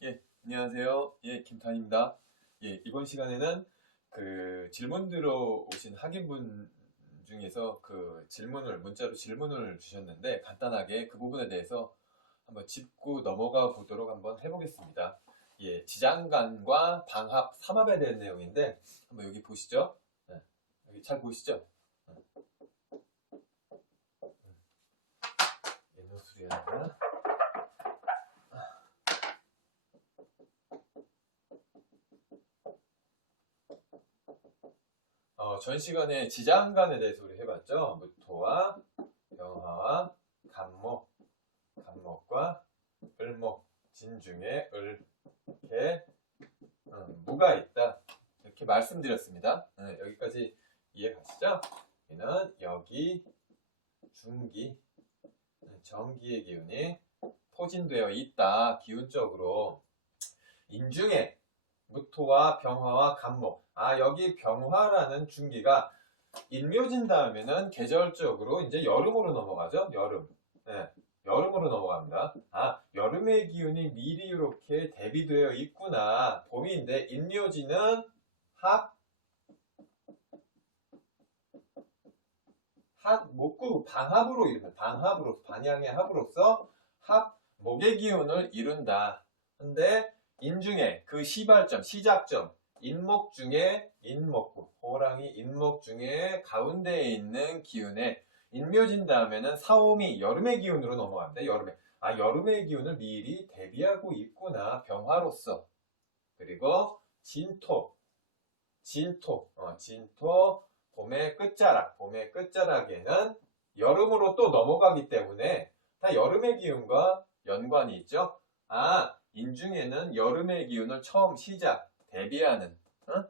예, 안녕하세요. 예, 김탄입니다. 예, 이번 시간에는 그 질문 들어오신 학인분 중에서 그 문자로 질문을 주셨는데 간단하게 그 부분에 대해서 한번 짚고 넘어가 보도록 한번 해보겠습니다. 예, 지장간과 방합, 삼합에 대한 내용인데 한번 여기 보시죠. 네, 여기 잘 보이시죠? 옛날 수리하나? 전 시간에 지장간에 대해서 우리 해봤죠. 무토와 병화와 간목, 간목과 을목, 진중에 을, 개, 무가 있다. 이렇게 말씀드렸습니다. 여기까지 이해 가시죠? 여기는 여기 중기, 정기의 기운이 포진되어 있다. 기운적으로 인중에 무토와 병화와 간목. 여기 병화라는 중기가 인묘진 다음에는 계절적으로 이제 여름으로 넘어가죠. 여름. 네, 여름으로 넘어갑니다. 여름의 기운이 미리 이렇게 대비되어 있구나. 봄인데 인묘진은 합, 목구 방합으로 이루는 방합으로 반향의 합으로서 합, 목의 기운을 이룬다. 근데 인중에 그 시발점, 시작점, 인목 중에 인목구, 호랑이 인목 중에 가운데에 있는 기운에 인묘진 다음에는 사오미 여름의 기운으로 넘어갑니다. 여름에. 여름의 기운을 미리 대비하고 있구나. 병화로서. 그리고 진토, 진토, 봄의 끝자락에는 여름으로 또 넘어가기 때문에 다 여름의 기운과 연관이 있죠. 인중에는 여름의 기운을 처음 대비하는,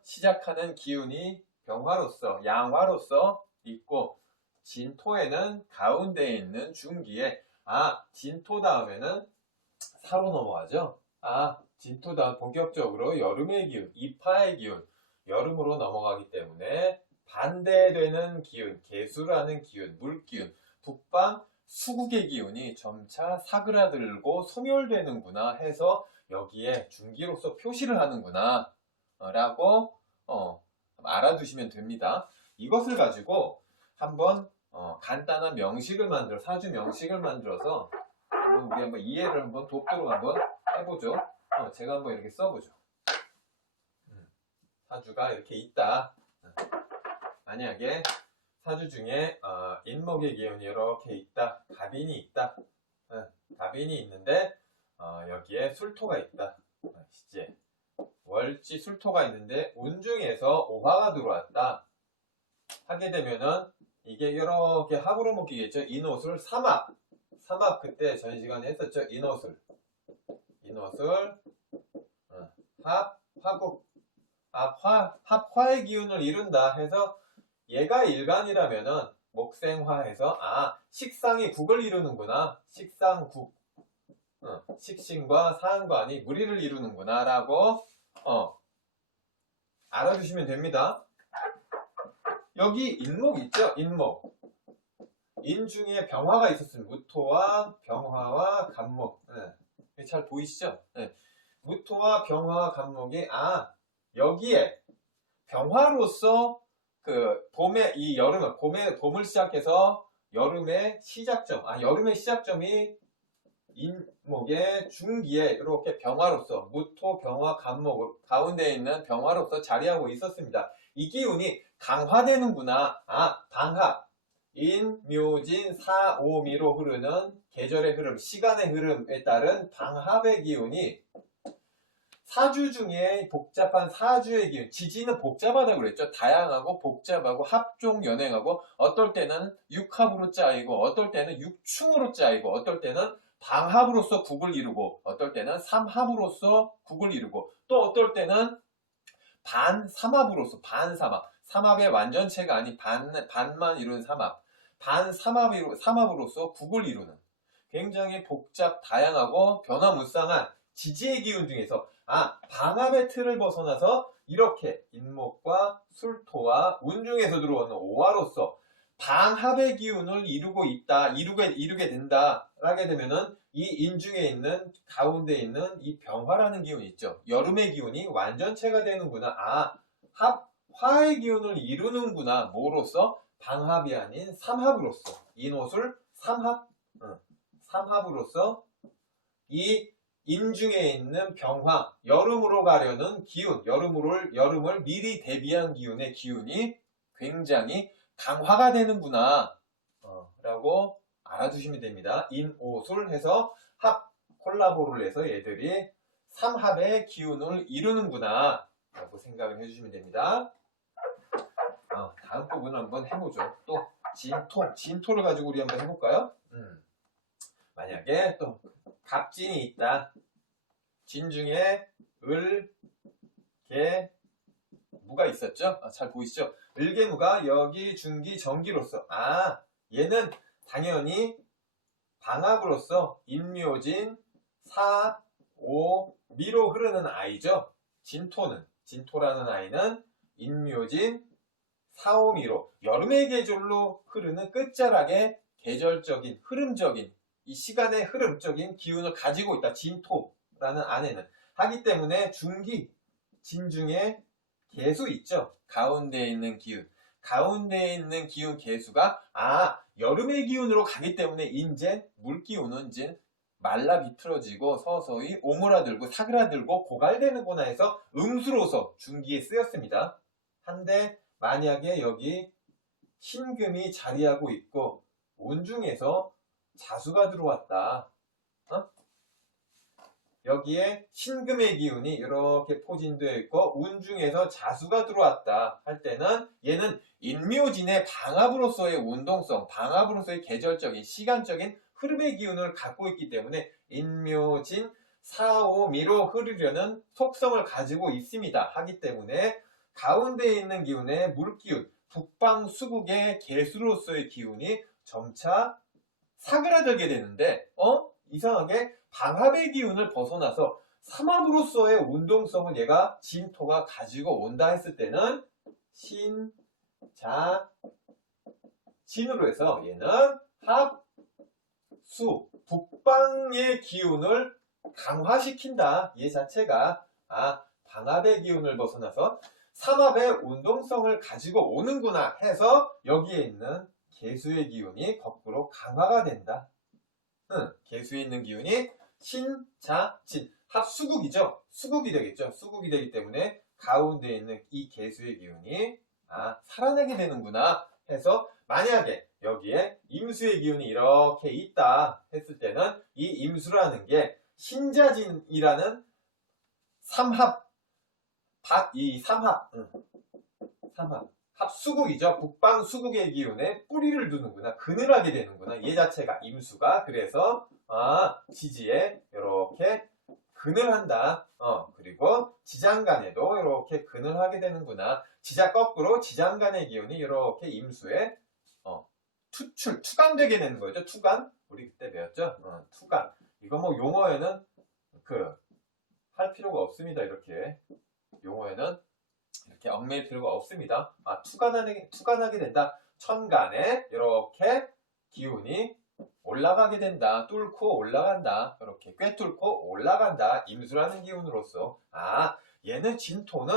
시작하는 기운이 병화로서, 양화로서 있고, 진토에는 가운데에 있는 중기에, 진토 다음에는 사로 넘어가죠. 진토 다음 본격적으로 여름의 기운, 이파의 기운, 여름으로 넘어가기 때문에 반대되는 기운, 개수라는 기운, 물기운, 북방 수국의 기운이 점차 사그라들고 소멸되는구나 해서 여기에 중기로서 표시를 하는구나 라고 알아두시면 됩니다. 이것을 가지고 한번 간단한 명식을 만들어 사주 명식을 만들어서 우리 한번 이해를 한번 돕도록 한번 해보죠. 제가 한번 이렇게 써보죠. 사주가 이렇게 있다. 만약에 사주 중에 인목의 기운이 이렇게 있다. 갑인이 있다. 갑인이 있는데 여기에 술토가 있다. 시제 월지 술토가 있는데 운중에서 오화가 들어왔다. 하게 되면은 이게 이렇게 합으로 묶이겠죠. 인호술 삼합 그때 전 시간에 했었죠. 인호술 합 화국 합화의 기운을 이룬다 해서 얘가 일간이라면은 목생화해서 식상이 국을 이루는구나. 식상국. 식신과 사한관이 무리를 이루는구나 라고 알아주시면 됩니다. 여기 인목 있죠? 인목. 인중에 병화가 있었습니다. 무토와 병화와 간목. 잘 보이시죠? 무토와 병화와 간목이 여기에 병화로서 그 봄을 시작해서 여름의 시작점이 인목의 중기에 이렇게 병화로서 무토, 병화, 간목 가운데에 있는 병화로서 자리하고 있었습니다. 이 기운이 강화되는구나. 방합, 인묘진, 사오미로 흐르는 계절의 흐름, 시간의 흐름에 따른 방합의 기운이 사주 중에 복잡한 사주의 기운, 지지는 복잡하다고 그랬죠. 다양하고 복잡하고 합종 연행하고 어떨 때는 육합으로 짜이고 어떨 때는 육충으로 짜이고 어떨 때는 방합으로서 국을 이루고 어떨 때는 삼합으로서 국을 이루고 또 어떨 때는 삼합의 완전체가 아닌 반만 이룬 삼합으로서 국을 이루는 굉장히 복잡 다양하고 변화무쌍한 지지의 기운 중에서 방합의 틀을 벗어나서 이렇게 인목과 술토와 운중에서 들어오는 오화로서 방합의 기운을 이루게 된다. 하게 되면은 이 인중에 있는 가운데 있는 이 병화라는 기운이 있죠. 여름의 기운이 완전체가 되는구나. 화의 기운을 이루는구나. 뭐로서? 방합이 아닌 삼합으로서. 인호술 삼합. 삼합으로서 이 인중에 있는 병화, 여름으로 가려는 기운, 여름을 미리 대비한 기운의 기운이 굉장히 강화가 되는구나 라고 알아두시면 됩니다. 인오술 해서 합, 콜라보를 해서 얘들이 삼합의 기운을 이루는구나 라고 생각을 해주시면 됩니다. 다음 부분 한번 해보죠. 또 진토를 가지고 우리 한번 해볼까요? 만약에 또 갑진이 있다. 진 중에 을, 개, 무가 있었죠? 잘 보이시죠? 을개무가 여기, 중기, 정기로서 얘는 당연히 방합으로서 임묘진, 사, 오, 미로 흐르는 아이죠. 진토라는 아이는 임묘진, 사오미로 여름의 계절로 흐르는 끝자락의 계절적인 흐름적인 이 시간의 흐름적인 기운을 가지고 있다. 진토라는 안에는 하기 때문에 중기 진 중에 개수 있죠. 가운데에 있는 기운 개수가 여름의 기운으로 가기 때문에 인제 물기운은 이제 말라 비틀어지고 서서히 오므라들고 사그라들고 고갈되는구나 해서 음수로서 중기에 쓰였습니다. 한데 만약에 여기 신금이 자리하고 있고 운중에서 자수가 들어왔다. 여기에 신금의 기운이 이렇게 포진되어 있고 운중에서 자수가 들어왔다 할 때는 얘는 인묘진의 방합으로서의 운동성, 방합으로서의 계절적인 시간적인 흐름의 기운을 갖고 있기 때문에 인묘진, 사오미로 흐르려는 속성을 가지고 있습니다. 하기 때문에 가운데에 있는 기운의 물기운, 북방수국의 개수로서의 기운이 점차 사그라들게 되는데 이상하게 방합의 기운을 벗어나서 삼합으로서의 운동성을 얘가 진토가 가지고 온다 했을 때는 신, 자, 진으로 해서 얘는 합, 수, 북방의 기운을 강화시킨다. 얘 자체가 방합의 기운을 벗어나서 삼합의 운동성을 가지고 오는구나 해서 여기에 있는 개수의 기운이 거꾸로 강화가 된다. 개수에 있는 기운이 신, 자, 진. 합수국이죠. 수국이 되겠죠. 수국이 되기 때문에 가운데 있는 이 개수의 기운이 살아나게 되는구나 해서 만약에 여기에 임수의 기운이 이렇게 있다 했을 때는 이 임수라는 게 신자진이라는 삼합, 삼합, 합수국이죠. 북방수국의 기운에 뿌리를 두는구나. 그늘하게 되는구나. 얘 자체가 임수가. 그래서 지지에 이렇게 그늘한다. 그리고 지장간에도 이렇게 그늘하게 되는구나. 지자 거꾸로 지장간의 기운이 이렇게 임수에 투간되게 되는 거죠. 투간. 우리 그때 배웠죠? 투간. 이거 뭐 용어에는 할 필요가 없습니다. 이렇게 용어에는 이렇게 얽매일 필요가 없습니다. 투간하게 된다. 천간에 이렇게 기운이 올라가게 된다. 뚫고 올라간다. 이렇게 꿰뚫고 올라간다. 임수라는 기운으로서 얘는 진토는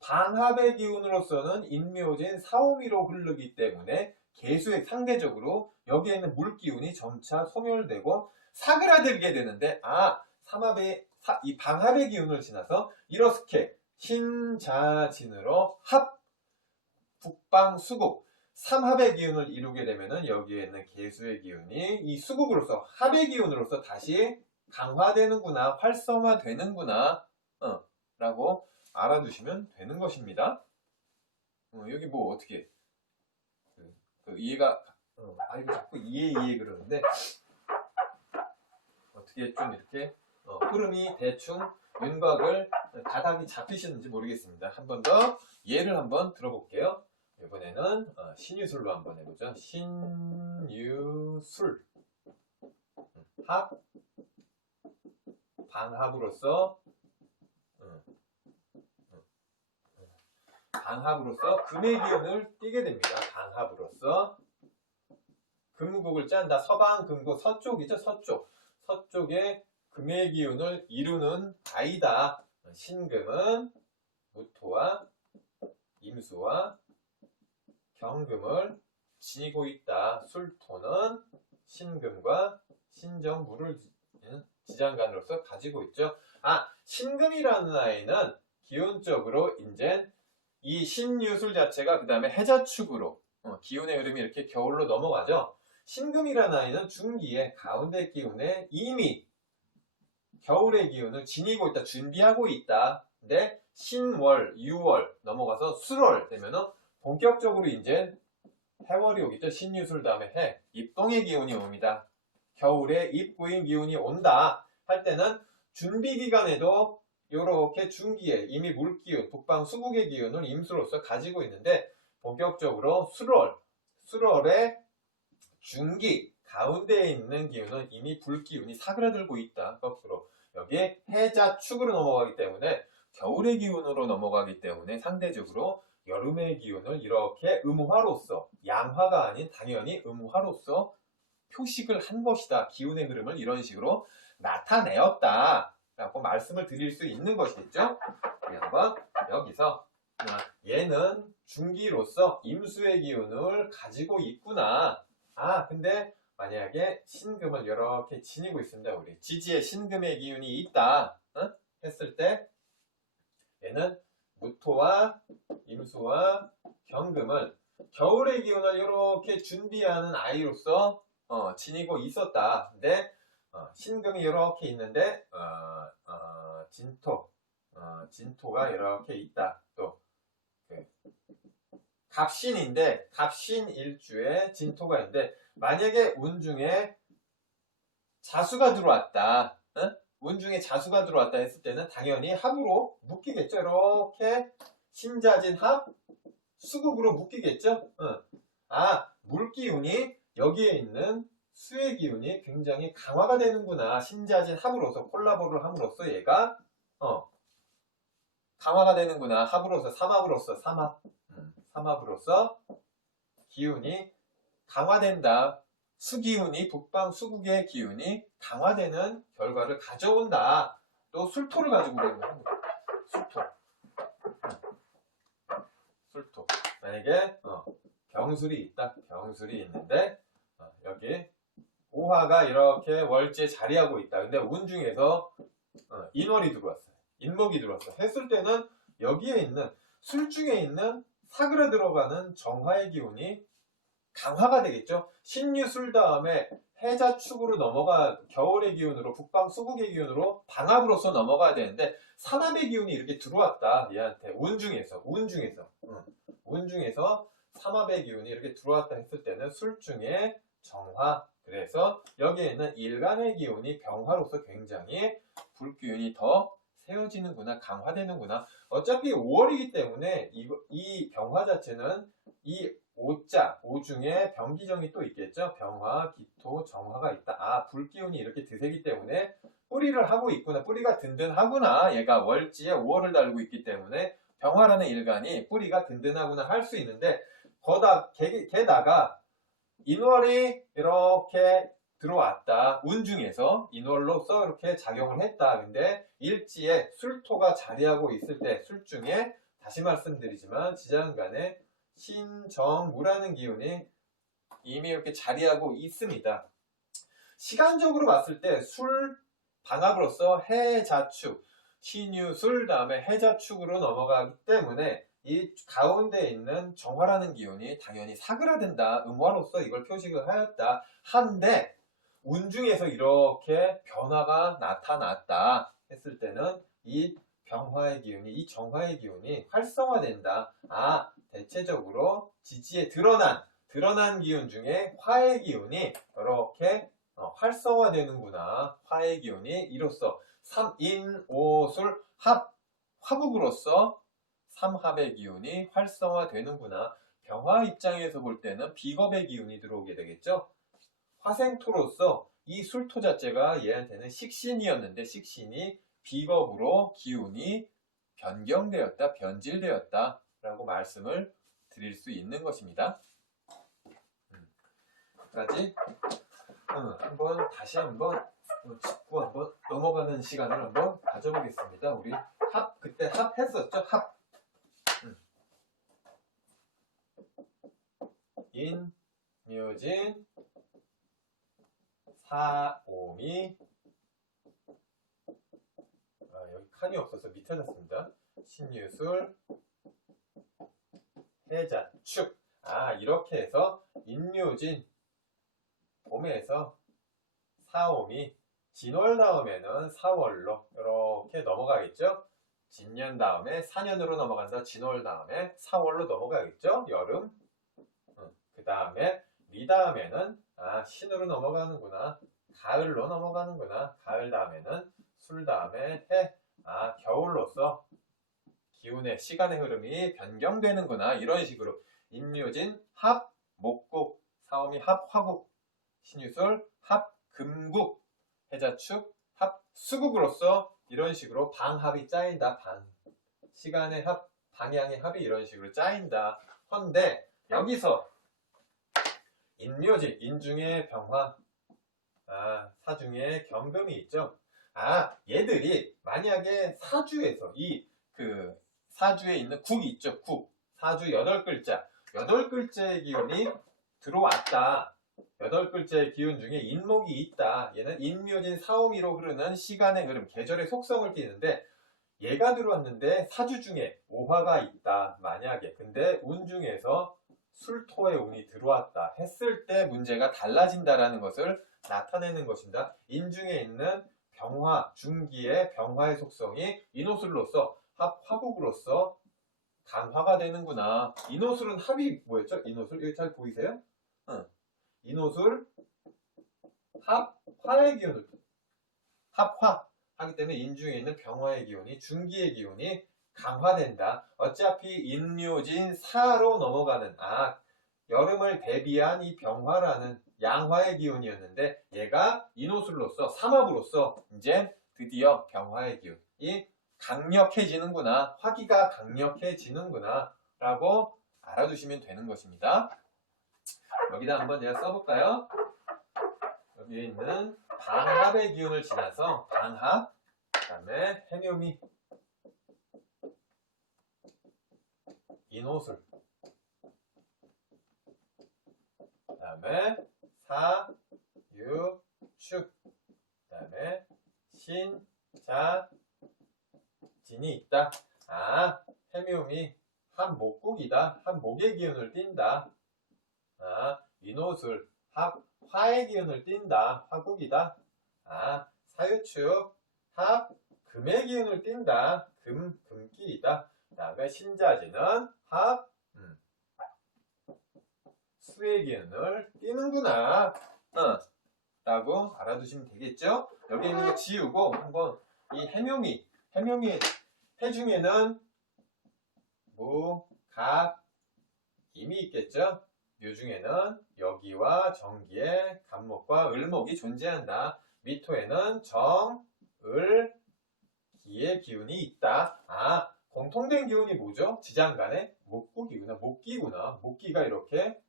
방합의 기운으로서는 인묘진 사오미로 흐르기 때문에 개수에 상대적으로 여기에 있는 물기운이 점차 소멸되고 사그라들게 되는데 이 방합의 기운을 지나서 이렇게 신자진으로 합, 북방, 수국 삼합의 기운을 이루게 되면은 여기에 있는 개수의 기운이 이 수국으로서 합의 기운으로서 다시 강화되는구나, 활성화되는구나 라고 알아두시면 되는 것입니다. 여기 뭐 어떻게 이해가 이거 자꾸 이해 그러는데 어떻게 좀 이렇게 흐름이 대충 윤곽을 다닥이 잡히시는지 모르겠습니다. 한 번 더 예를 한번 들어볼게요. 이번에는 신유술로 한번 해보죠. 신유술 합 방합으로서 금의 기운을 띠게 됩니다. 방합으로서 금국을 짠다. 서방 금국 서쪽이죠. 서쪽에 금의 기운을 이루는 아이다. 신금은 무토와 임수와 경금을 지니고 있다. 술토는 신금과 신정무를 지장간으로서 가지고 있죠. 신금이라는 아이는 기운적으로 이제 이 신유술 자체가 그 다음에 해자축으로 기운의 흐름이 이렇게 겨울로 넘어가죠. 신금이라는 아이는 중기에 가운데 기운에 이미 겨울의 기운을 지니고 있다, 준비하고 있다. 근데 신월, 유월 넘어가서 술월 되면은 본격적으로 이제 해월이 오겠죠. 신유술 다음에 해, 입동의 기운이 옵니다. 겨울에 입구인 기운이 온다 할 때는 준비 기간에도 이렇게 중기에 이미 물기운, 북방 수국의 기운을 임수로서 가지고 있는데 본격적으로 술월의 중기 가운데에 있는 기운은 이미 불기운이 사그라들고 있다. 거꾸로 여기에 해자축으로 넘어가기 때문에 겨울의 기운으로 넘어가기 때문에 상대적으로 여름의 기운을 이렇게 음화로서, 양화가 아닌 당연히 음화로서 표식을 한 것이다. 기운의 흐름을 이런 식으로 나타내었다 라고 말씀을 드릴 수 있는 것이겠죠. 한번 여기서 얘는 중기로서 임수의 기운을 가지고 있구나. 근데 만약에 신금을 이렇게 지니고 있습니다. 우리 지지에 신금의 기운이 있다 했을 때 얘는 무토와 임수와 경금을 겨울의 기운을 이렇게 준비하는 아이로서 지니고 있었다. 근데 신금이 이렇게 있는데 진토가 이렇게 있다. 또 갑신인데 갑신일주에 진토가 있는데 만약에 운 중에 자수가 들어왔다. 운 중에 자수가 들어왔다 했을 때는 당연히 합으로 묶이겠죠. 이렇게 신자진 합 수국으로 묶이겠죠. 물기운이 여기에 있는 수의 기운이 굉장히 강화가 되는구나. 신자진 합으로서 콜라보를 함으로써 얘가 강화가 되는구나. 합으로서 삼합으로서 삼합으로서 기운이 강화된다. 수기운이 북방 수국의 기운이 강화되는 결과를 가져온다. 또 술토를 가지고 있는 겁니다. 술토. 만약에 병술이 있다. 병술이 있는데 여기 오화가 이렇게 월지에 자리하고 있다. 근데 운 중에서 인월이 들어왔어요. 인목이 들어왔어요. 했을 때는 여기에 있는 술 중에 있는 사그라 들어가는 정화의 기운이 강화가 되겠죠. 신유술 다음에 해자축으로 넘어가 겨울의 기운으로 북방 수국의 기운으로 방합으로서 넘어가야 되는데 삼합의 기운이 이렇게 들어왔다. 얘한테 운 중에서 삼합의 기운이 이렇게 들어왔다 했을 때는 술 중에 정화. 그래서 여기에 있는 일간의 기운이 병화로서 굉장히 불기운이 더 세워지는구나, 강화되는구나. 어차피 5월이기 때문에 이 병화 자체는 이 오 중에 병기정이 또 있겠죠. 병화, 기토, 정화가 있다. 불기운이 이렇게 드세기 때문에 뿌리를 하고 있구나. 뿌리가 든든하구나. 얘가 월지에 5월을 달고 있기 때문에 병화라는 일간이 뿌리가 든든하구나 할 수 있는데 게다가 인월이 이렇게 들어왔다. 운 중에서 인월로서 이렇게 작용을 했다. 근데 일지에 술토가 자리하고 있을 때 술 중에 다시 말씀드리지만 지장간에 신정무라는 기운이 이미 이렇게 자리하고 있습니다. 시간적으로 봤을 때 술 방합으로서 해자축, 신유술 다음에 해자축으로 넘어가기 때문에 이 가운데 있는 정화라는 기운이 당연히 사그라든다. 음화로서 이걸 표식을 하였다. 한데 운 중에서 이렇게 변화가 나타났다 했을 때는 이 병화의 기운이, 이 정화의 기운이 활성화된다. 대체적으로 지지에 드러난 기운 중에 화의 기운이 이렇게 활성화되는구나. 화의 기운이 이로써 삼인오술 화북으로서 삼합의 기운이 활성화되는구나. 병화 입장에서 볼 때는 비겁의 기운이 들어오게 되겠죠. 화생토로서 이 술토 자체가 얘한테는 식신이었는데 식신이 비겁으로 기운이 변경되었다, 변질되었다 라고 말씀을 드릴 수 있는 것입니다. 까지 다시 한번 짚고 한번 넘어가는 시간을 한번 가져보겠습니다. 우리 그때 합했었죠? 인묘진, 사오미, 여기 칸이 없어서 밑에 놨습니다. 신유술, 해자축. 이렇게 해서 인묘진, 봄에서 사오미, 진월 다음에는 사월로 이렇게 넘어가겠죠. 진년 다음에 사년으로 넘어간다. 진월 다음에 사월로 넘어가겠죠. 여름. 그 다음에 미 다음에는 신으로 넘어가는구나. 가을로 넘어가는구나. 가을 다음에는 술 다음에 해. 겨울로서 기운의 시간의 흐름이 변경되는구나. 이런 식으로 인묘진 합 목국, 사오미 합 화국, 신유술 합 금국, 해자축 합 수국으로서 이런 식으로 방합이 짜인다. 시간의 합, 방향의 합이 이런 식으로 짜인다. 헌데 여기서 인묘진, 인중에 병화, 사중에 경금이 있죠. 얘들이 만약에 사주에서 사주에 있는 국이 있죠. 국. 사주 8글자. 8글자의 기운이 들어왔다. 8글자의 기운 중에 인목이 있다. 얘는 인묘진 사오미로 흐르는 시간의 흐름, 계절의 속성을 띠는데 얘가 들어왔는데 사주 중에 오화가 있다. 만약에. 근데 운 중에서 술토의 운이 들어왔다 했을 때 문제가 달라진다라는 것을 나타내는 것입니다. 인중에 있는 병화, 중기의 병화의 속성이 인호술로서 화국으로서 강화가 되는구나. 인호술은 합이 뭐였죠? 인호술 이거 잘 보이세요? 인호술 화의 기운을 합화 하기 때문에 인중에 있는 병화의 기운이 중기의 기운이 강화된다. 어차피 인묘진 사로 넘어가는 여름을 대비한 이 병화라는 양화의 기운이었는데 얘가 인호술로서 삼합으로서 이제 드디어 병화의 기운이 강력해지는구나. 화기가 강력해지는구나 라고 알아두시면 되는 것입니다. 여기다 한번 제가 써볼까요? 여기에 있는 방합의 기운을 지나서 방합, 그 다음에 해묘미, 인호술, 그 다음에 사유축, 그 다음에 신자진이 있다. 해묘미 한목국이다. 한목의 기운을 띈다. 인호술 합 화의 기운을 띈다. 화국이다. 사유축 합 금의 기운을 띈다. 금기이다. 그 다음에 신자진은 합 수의 기운을 띄는구나. 라고 알아두시면 되겠죠? 여기 있는 거 지우고 한번 이 해묘미, 해 중에는 무, 갑, 임이 있겠죠? 묘 중에는 여기와 정기에 갑목과 을목이 존재한다. 미토에는 정, 을, 기의 기운이 있다. 공통된 기운이 뭐죠? 지장간의 목국이구나. 목기구나. 목기가 이렇게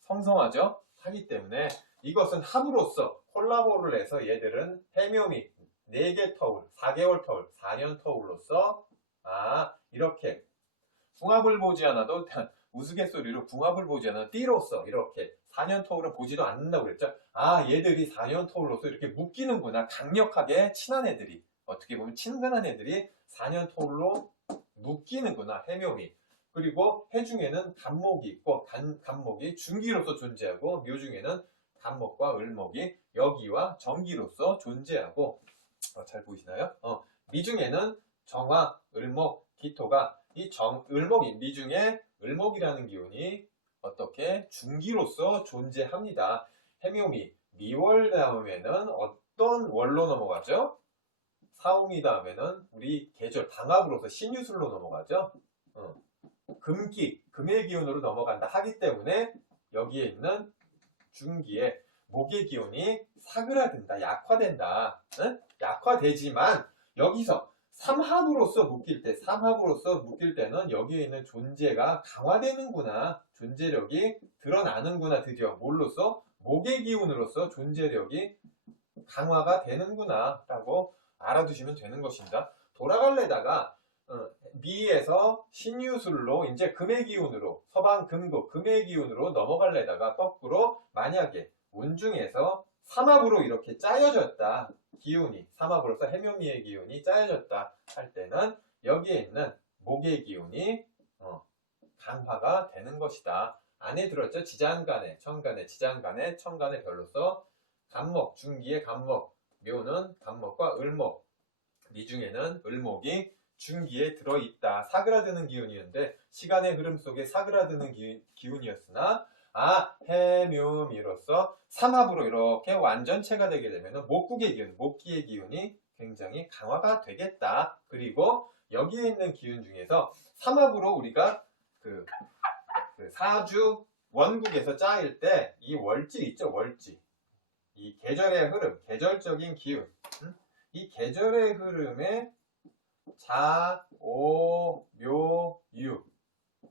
성성하죠? 하기 때문에 이것은 합으로서 콜라보를 해서 얘들은 해묘미 4개 터울, 4개월 터울, 4년 터울로서 이렇게 궁합을 보지 않아도 우스갯소리로 궁합을 보지 않아도 띠로서 이렇게 4년 터울은 보지도 않는다고 그랬죠. 얘들이 4년 터울로서 이렇게 묶이는구나. 강력하게 친한 애들이, 어떻게 보면 친근한 애들이 4년 터울로 묶이는구나. 해묘미. 그리고 해 중에는 갑목이 있고 갑목이 중기로서 존재하고 묘 중에는 갑목과 을목이 여기와 정기로서 존재하고 잘 보이시나요? 미 중에는 정화, 을목, 기토가 이 을목이 미 중에 을목이라는 기운이 어떻게 중기로서 존재합니다. 해묘미 미월 다음에는 어떤 월로 넘어가죠? 사오미 다음에는 우리 계절 방합으로서 신유술로 넘어가죠. 금기, 금의 기운으로 넘어간다 하기 때문에 여기에 있는 중기에 목의 기운이 사그라든다, 약화된다. 약화되지만 여기서 삼합으로서 묶일 때는 여기에 있는 존재가 강화되는구나. 존재력이 드러나는구나. 드디어 뭘로써? 목의 기운으로서 존재력이 강화가 되는구나 라고 알아두시면 되는 것입니다. 돌아갈래다가 미에서 신유술로 이제 금의 기운으로 서방 금국 금의 기운으로 넘어갈래다가 거꾸로 만약에 운중에서 삼합으로 이렇게 짜여졌다. 기운이 삼합으로서 해묘미의 기운이 짜여졌다 할 때는 여기에 있는 목의 기운이 강화가 되는 것이다. 안에 들었죠. 지장간에, 천간에, 지장간에, 천간에 별로서 간목, 중기의 간목, 묘는 간목과 을목, 미중에는 을목이 중기에 들어있다. 사그라드는 기운이었는데 시간의 흐름 속에 사그라드는 기운이었으나 해묘미로서 삼합으로 이렇게 완전체가 되게 되면 목국의 기운, 목기의 기운이 굉장히 강화가 되겠다. 그리고 여기에 있는 기운 중에서 삼합으로 우리가 그 사주 원국에서 짜일 때 이 월지 있죠, 월지. 이 계절의 흐름, 계절적인 기운. 이 계절의 흐름에 자, 오, 묘, 유.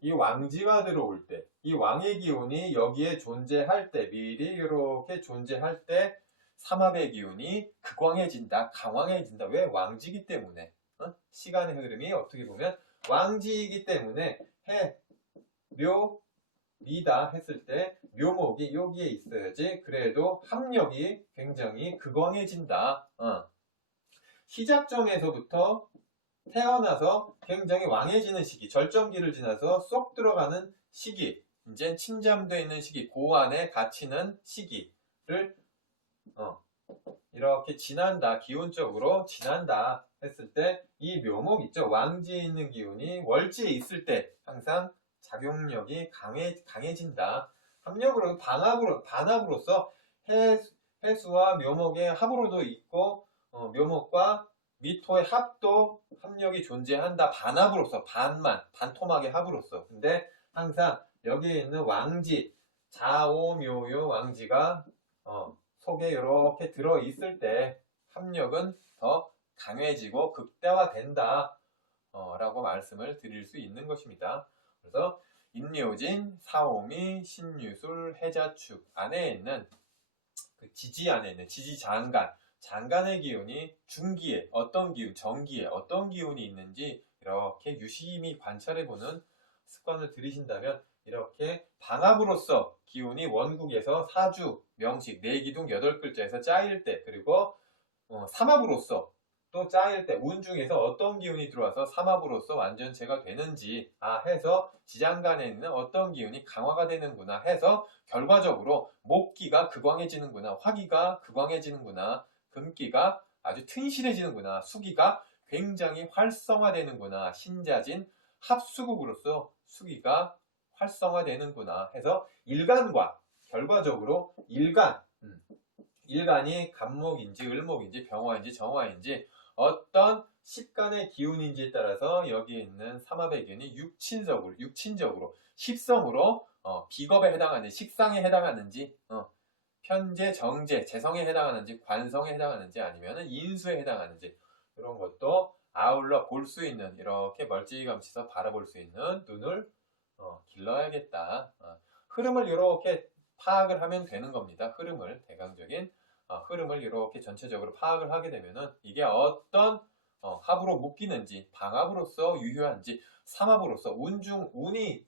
이 왕지가 들어올 때, 이 왕의 기운이 여기에 존재할 때, 미리 이렇게 존재할 때, 삼합의 기운이 극왕해진다, 강왕해진다. 왜? 왕지이기 때문에. 시간의 흐름이 어떻게 보면 왕지이기 때문에 해, 묘, 미다 했을 때 묘목이 여기에 있어야지 그래도 합력이 굉장히 극왕해진다. 시작점에서부터 태어나서 굉장히 왕해지는 시기, 절정기를 지나서 쏙 들어가는 시기, 이제 침잠되어 있는 시기, 고안에 갇히는 시기를 이렇게 지난다, 기운적으로 지난다 했을 때 이 묘목 있죠. 왕지에 있는 기운이 월지에 있을 때 항상 작용력이 강해진다. 합력으로 반합으로서 해수와 묘목의 합으로도 있고 묘목과 미토의 합도 합력이 존재한다. 반합으로서 반토막의 합으로서. 근데 항상 여기에 있는 왕지 자오묘요 왕지가 속에 이렇게 들어있을 때 합력은 더 강해지고 극대화된다 라고 말씀을 드릴 수 있는 것입니다. 그래서 인묘진, 사오미, 신유술, 해자축 안에 있는 그 지지 안에 있는 지지장간, 장간의 기운이 중기에 어떤 기운, 정기에 어떤 기운이 있는지 이렇게 유심히 관찰해보는 습관을 들이신다면 이렇게 방합으로서 기운이 원국에서 사주, 명식, 내기둥 8글자에서 짜일 때 그리고 삼합으로서 또 짜일 때 운중에서 어떤 기운이 들어와서 삼합으로서 완전체가 되는지 해서 지장간에 있는 어떤 기운이 강화가 되는구나 해서 결과적으로 목기가 극왕해지는구나, 화기가 극왕해지는구나, 금기가 아주 튼실해지는구나, 수기가 굉장히 활성화되는구나, 신자진 합수국으로서 수기가 활성화되는구나 해서 일간과 결과적으로 일간이 간목인지 을목인지 병화인지 정화인지 어떤 십간의 기운인지에 따라서 여기에 있는 삼합의 기운이 육친적으로 십성으로 비겁에 해당하는지 식상에 해당하는지 편재, 정재, 재성에 해당하는지 관성에 해당하는지 아니면 인수에 해당하는지 이런 것도 아울러 볼 수 있는 이렇게 멀찌감치서 바라볼 수 있는 눈을 길러야겠다. 흐름을 이렇게 파악을 하면 되는 겁니다. 흐름을 대강적인 흐름을 이렇게 전체적으로 파악을 하게 되면은 이게 어떤 합으로 묶이는지 방합으로서 유효한지 삼합으로서 운이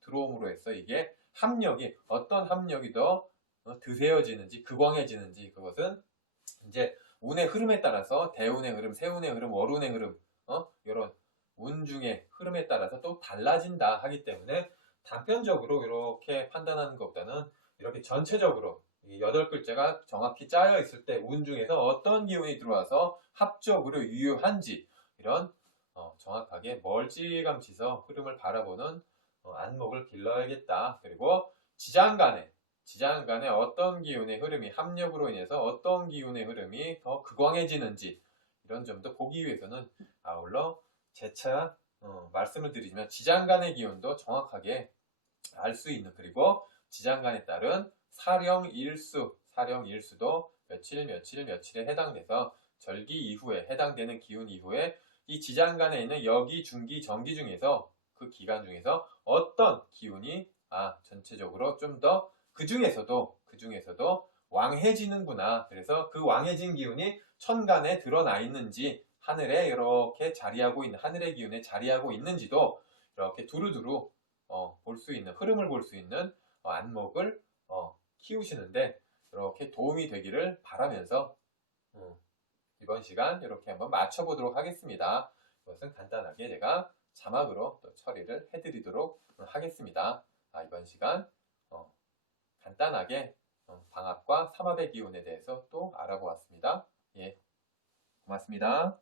들어옴으로 해서 이게 합력이 어떤 합력이 더 드세어지는지 극왕해지는지 그것은 이제 운의 흐름에 따라서 대운의 흐름, 세운의 흐름, 월운의 흐름 이런 운중의 흐름에 따라서 또 달라진다 하기 때문에 단편적으로 이렇게 판단하는 것보다는 이렇게 전체적으로 8글자가 정확히 짜여 있을 때 운 중에서 어떤 기운이 들어와서 합적으로 유효한지 이런 정확하게 멀찌감치서 흐름을 바라보는 안목을 길러야겠다. 그리고 지장간에 어떤 기운의 흐름이 합력으로 인해서 어떤 기운의 흐름이 더 극왕해지는지 이런 점도 보기 위해서는 아울러 재차 말씀을 드리지만 지장간의 기운도 정확하게 알 수 있는 그리고 지장간에 따른 사령일수도 며칠에 해당돼서 절기 이후에 해당되는 기운 이후에 이 지장간에 있는 여기, 중기, 정기 중에서 그 기간 중에서 어떤 기운이 전체적으로 좀 더 그 중에서도 왕해지는구나. 그래서 그 왕해진 기운이 천간에 드러나 있는지, 하늘에 이렇게 자리하고 있는, 하늘의 기운에 자리하고 있는지도 이렇게 두루두루 볼 수 있는, 흐름을 볼 수 있는 안목을 키우시는데 이렇게 도움이 되기를 바라면서 이번 시간 이렇게 한번 맞춰보도록 하겠습니다. 이것은 간단하게 제가 자막으로 또 처리를 해드리도록 하겠습니다. 이번 시간 간단하게 방학과 삼합의 기운에 대해서 또 알아보았습니다. 예, 고맙습니다.